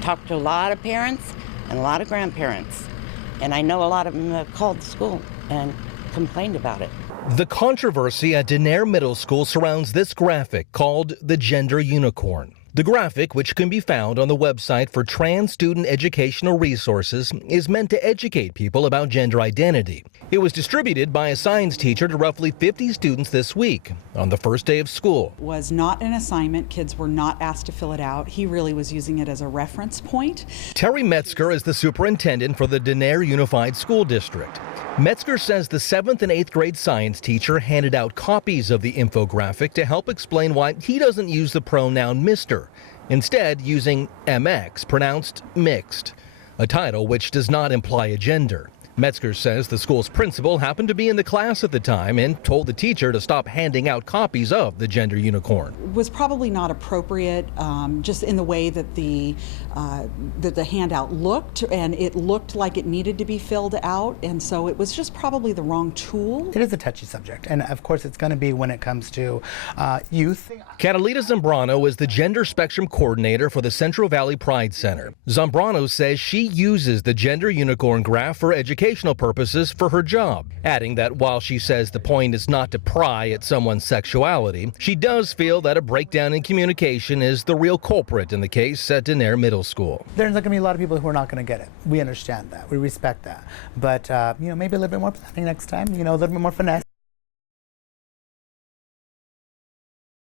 talked to a lot of parents and a lot of grandparents, and I know a lot of them have called the school and complained about it. The controversy at Denair Middle School surrounds this graphic called the Gender Unicorn. The graphic, which can be found on the website for Trans Student Educational Resources, is meant to educate people about gender identity. It was distributed by a science teacher to roughly 50 students this week on the first day of school. It was not an assignment. Kids were not asked to fill it out. He really was using it as a reference point. Terry Metzger is the superintendent for the Denair Unified School District. Metzger says the 7th and 8th grade science teacher handed out copies of the infographic to help explain why he doesn't use the pronoun Mr., instead using MX, pronounced mixed, a title which does not imply a gender. Metzger says the school's principal happened to be in the class at the time and told the teacher to stop handing out copies of the Gender Unicorn. It was probably not appropriate, just in the way that the handout looked, and it looked like it needed to be filled out, and so it was just probably the wrong tool. It is a touchy subject, and of course it's going to be when it comes to youth. Catalina Zambrano is the gender spectrum coordinator for the Central Valley Pride Center. Zambrano says she uses the Gender Unicorn graph for educational purposes for her job, adding that while she says the point is not to pry at someone's sexuality, she does feel that a breakdown in communication is the real culprit in the case at Denair Middle School. There's going to be a lot of people who are not going to get it. We understand that. We respect that. But, maybe a little bit more planning next time, a little bit more finesse.